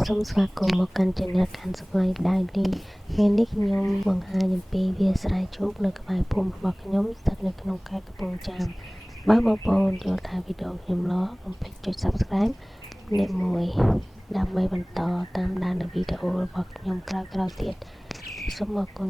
សូមស្វាគមន៍មកកាន់ Channel កាន់ស្វ័យដៃលីថ្ងៃនេះខ្ញុំបង្ហាញអំពីវាលស្រែជោគនៅក្បែរភូមិរបស់ខ្ញុំស្ថិតនៅក្នុងខេត្តកំពង់ចាមបើបងប្អូនយល់ថាវីដេអូខ្ញុំល្អកុំភ្លេចចុច Subscribe នេះមួយដើម្បីបន្តតាមដានវីដេអូរបស់ខ្ញុំក្រោយៗទៀតសូមអរគុណ